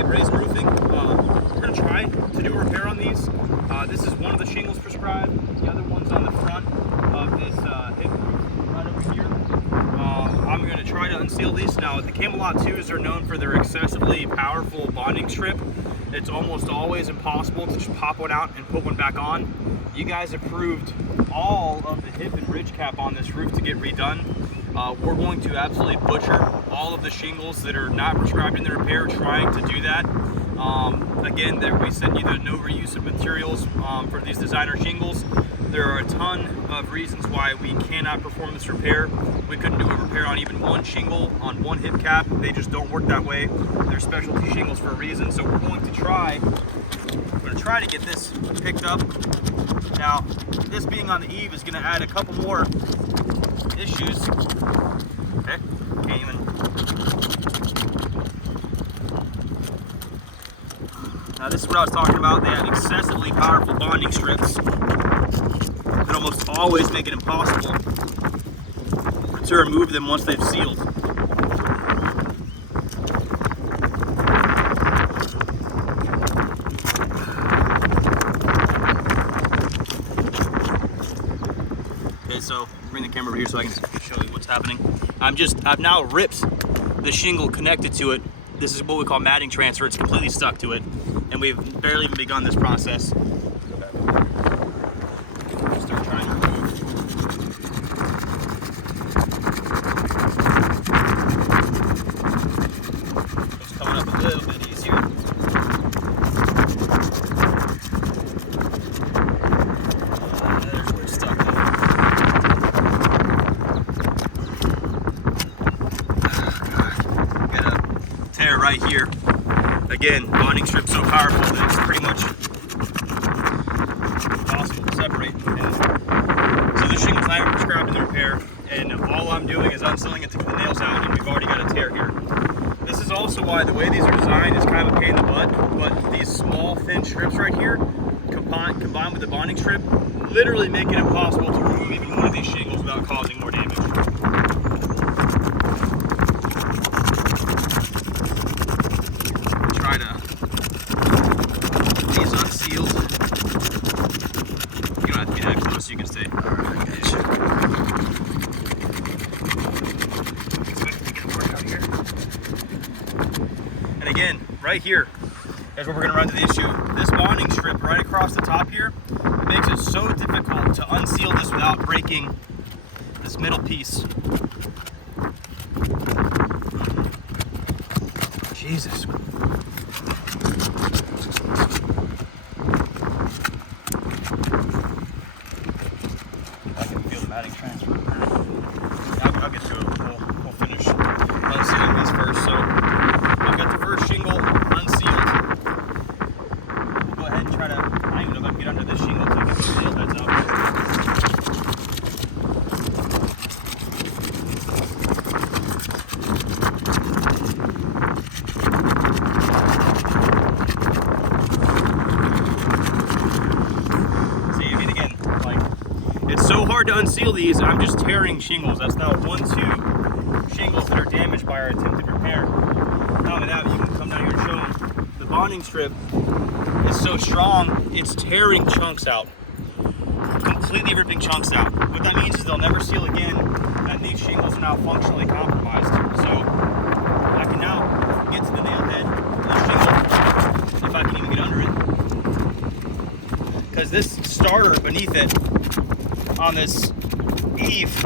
at Raised Roofing. We're going to try to do a repair on these. This is one of the shingles prescribed. The other one's on the front of this hip roof right over here. I'm going to try to unseal these. Now, the Camelot 2s are known for their excessively powerful bonding strip. It's almost always impossible to just pop one out and put one back on. You guys approved all of the hip and ridge cap on this roof to get redone. We're going to absolutely butcher all of the shingles that are not prescribed in the repair, trying to do that. Again, we sent you the no reuse of materials for these designer shingles. There are a ton of reasons why we cannot perform this repair. We couldn't do a repair on even one shingle, on one hip cap. They just don't work that way. They're specialty shingles for a reason. So we're going to try to get this picked up. Now, this being on the eve is going to add a couple more issues. Okay, can't even. Now this is what I was talking about. They have excessively powerful bonding strips that almost always make it impossible to remove them once they've sealed. Okay, so bring the camera over here so I can show you what's happening. I've now ripped the shingle connected to it. This is what we call matting transfer. It's completely stuck to it, and we've barely even begun this process. Start trying to remove. It's coming up a little bit easier. There's where it's stuck. Got a tear right here. Again, bonding strip's so powerful that it's pretty much impossible to separate. And so this shingle's not even prescribed in the repair, and all I'm doing is unsealing it to get the nails out, and we've already got a tear here. This is also why the way these are designed is kind of a pain in the butt, but these small, thin strips right here, combined with the bonding strip, literally make it impossible to remove even one of these shingles without causing more damage. You can stay. And again, right here is where we're going to run into the issue. This bonding strip right across the top here makes it so difficult to unseal this without breaking this middle piece. Jesus. Transfer. I'll get to it. We'll finish unsealing these first. So I've got the first shingle unsealed. We'll go ahead and try to. I don't even know if I can get under this shingle to get those nail heads up. It's so hard to unseal these, I'm just tearing shingles. That's now 2 shingles that are damaged by our attempted repair. Not only that, but you can come down here and show them. The bonding strip is so strong, it's tearing chunks out. Completely ripping chunks out. What that means is they'll never seal again, and these shingles are now functionally compromised. So I can now get to the nail head of the shingle, if I can even get under it. Because this starter beneath it on this eave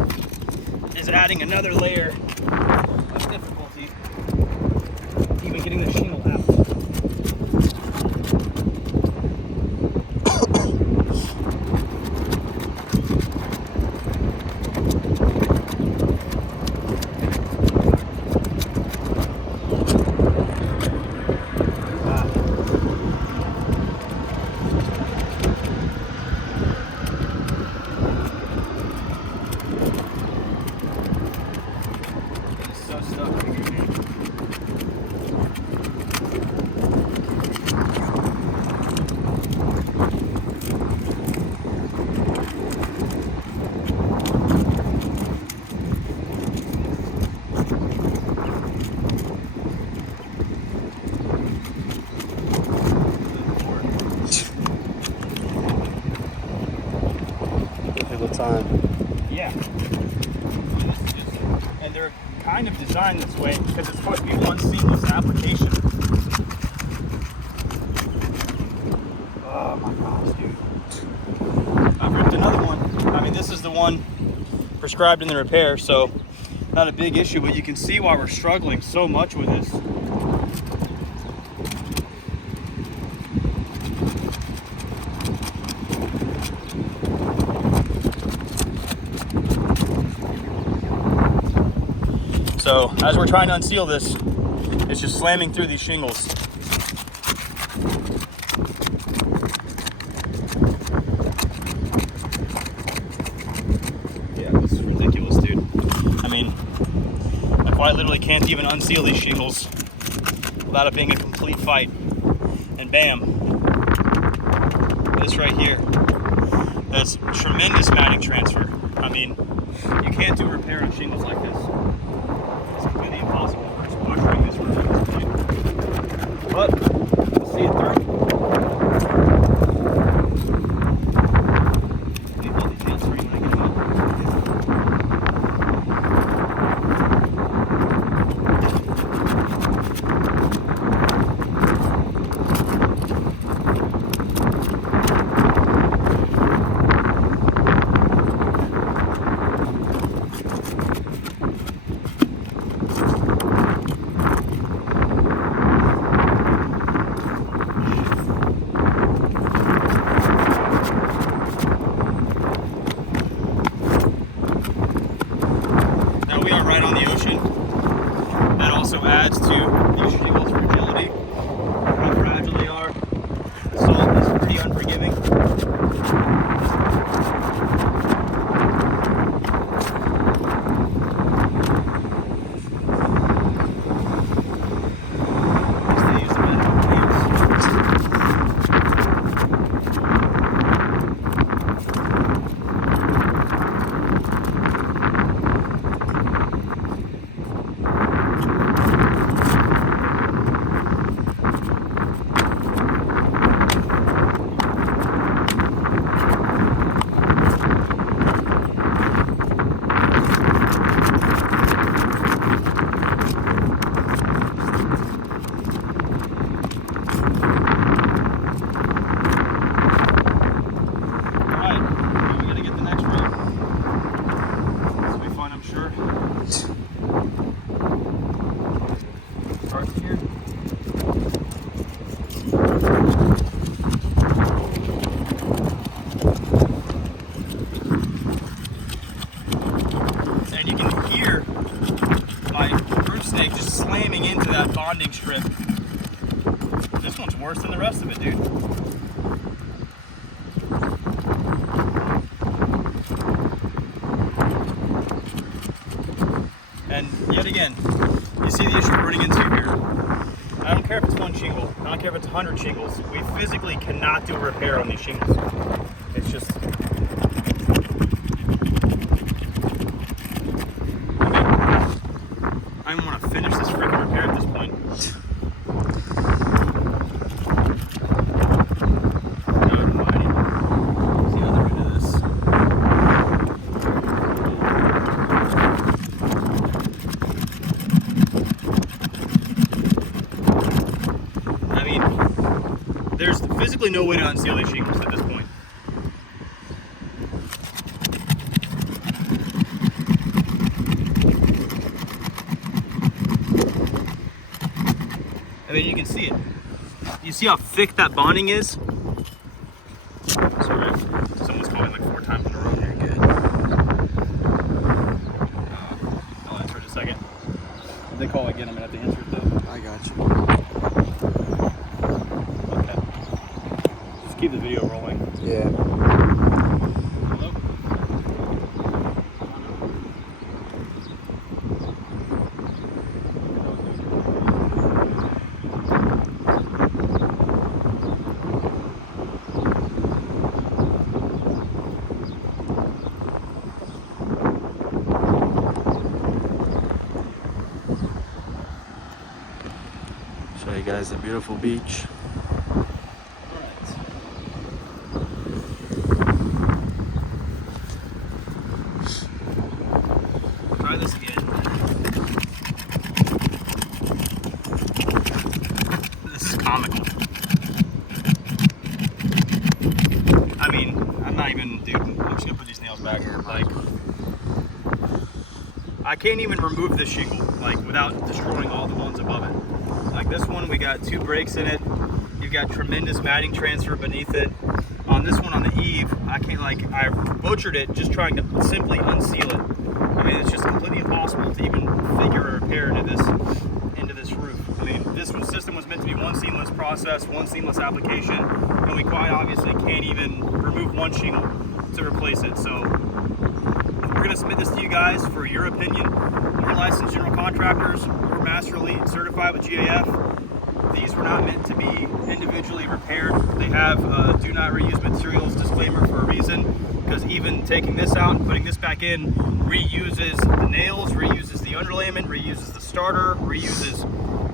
is adding another layer of difficulty even getting the shingle out. time. Yeah. And they're kind of designed this way because it's supposed to be one seamless application. Oh my gosh, dude. I've ripped another one. I mean, this is the one prescribed in the repair, so not a big issue, but you can see why we're struggling so much with this. So as we're trying to unseal this, it's just slamming through these shingles. Yeah, this is ridiculous, dude. I mean, I literally can't even unseal these shingles without it being a complete fight. And bam, this right here, that's tremendous matting transfer. I mean, you can't do repair on shingles like this. It's completely impossible. We're just butchering this roof at this point. But we'll see it through. Maybe I'll do the screen when I get home. Adds to these shingles' fragility, how fragile they are. The salt is pretty unforgiving. Bonding strip. This one's worse than the rest of it, dude. And yet again, you see the issue we're running into here. I don't care if it's one shingle. I don't care if it's 100 shingles. We physically cannot do a repair on these shingles. It's just... I want to finish this freaking repair at this point. God almighty. See the other end of this. I mean, there's physically no way to unseal these shingles at this point. I mean, you can see it. You see how thick that bonding is? Sorry, someone's calling like 4 times in a row. You're good. I'll answer in a second. If they call again, I'm gonna have to answer it though. I got you. Okay. Just keep the video rolling. Yeah. Hello? Show you guys the beautiful beach. astronomical. I mean, I'm not even, dude, I'm just gonna put these nails back here. Like, I can't even remove this shingle, like, without destroying all the ones above it. Like this one, we got 2 breaks in it. You've got tremendous matting transfer beneath it. On this one, on the eave, I butchered it just trying to simply unseal it. I mean, it's just completely impossible to even figure a repair into this roof. I mean, this system was meant to be one seamless process, one seamless application, and we quite obviously can't even remove one shingle to replace it. So we're gonna submit this to you guys for your opinion. We're licensed general contractors. We're Master Elite certified with GAF. These were not meant to be individually repaired. They have a do not reuse materials disclaimer for a reason, because even taking this out and putting this back in reuses the nails, reuses the underlayment, reuses the starter, reuses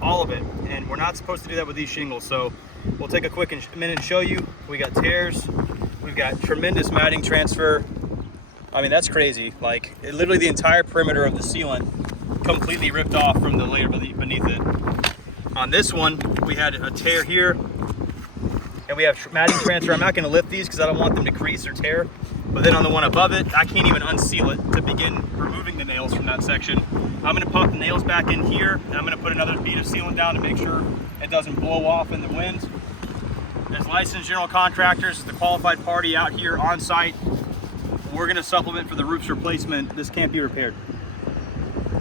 all of it. And we're not supposed to do that with these shingles. So we'll take a quick minute to show you. We got tears, we've got tremendous matting transfer. I mean, that's crazy. Like, literally the entire perimeter of the sealant completely ripped off from the layer beneath it. On this one, we had a tear here, and we have matting transfer. I'm not going to lift these because I don't want them to crease or tear. But then on the one above it, I can't even unseal it to begin removing the nails from that section. I'm going to pop the nails back in here, and I'm going to put another bead of sealant down to make sure it doesn't blow off in the wind. As licensed general contractors, the qualified party out here on site, we're going to supplement for the roof's replacement. This can't be repaired.